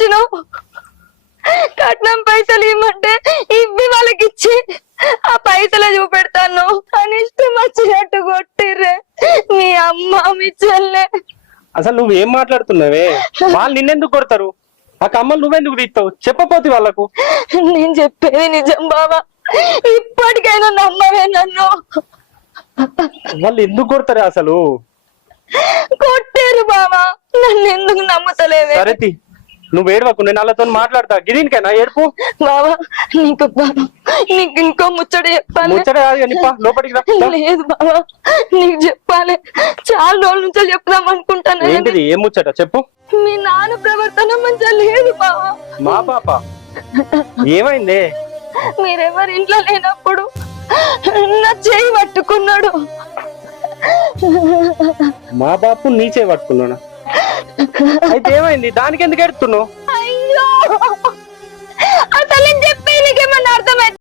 ఇచ్చినావు. కట్నం పైసలు ఇవ్వమంటే ఇవ్వి వాళ్ళకి ఇచ్చి ఆ పైసలు చూపెడతాను అని ఇష్టం వచ్చినట్టు కొట్టిర్రే మీ అమ్మ మీ చెల్లె. అసలు నువ్వేం మాట్లాడుతున్నావే? వాళ్ళు నిన్నెందుకు కొడతారు? ఆ కమ్మలు నువ్వెందుకు తీస్తావు? చెప్పపోతే వాళ్ళకు. నేను చెప్పేది నిజం బావా, ఇప్పటికైనా నమ్మవే నన్ను. వాళ్ళు ఎందుకు కొడతారు అసలు? కొట్టారు బావా, నన్ను ఎందుకు నమ్ముతలేవే? సరేతి నువ్వు ఏడవకు, నేను వాళ్ళతో మాట్లాడతా. గిరీనికైనా ఏడుపు. బావా నీకు ఇంకో ముచ్చట చెప్పాలి. ముచ్చట కాదు కానీ పా, లోపలికి రా. లేదు బావా, నీకు చెప్పాలి. చాలా రోజుల నుంచి చెప్దాం అనుకుంటాను. ఏంటిది? ఏం ముచ్చట చెప్పు. మీ నాన్న ప్రవర్తన మంచిగా లేదు బావా. మా పాప ఏమైంది? మీరెవరు ఇంట్లో లేనప్పుడు నా చేయి పట్టుకున్నాడు. మా బాపు నీచే పట్టుకున్నానా? అయితే ఏమైంది? దానికి ఎందుకు ఎడుతున్నావు?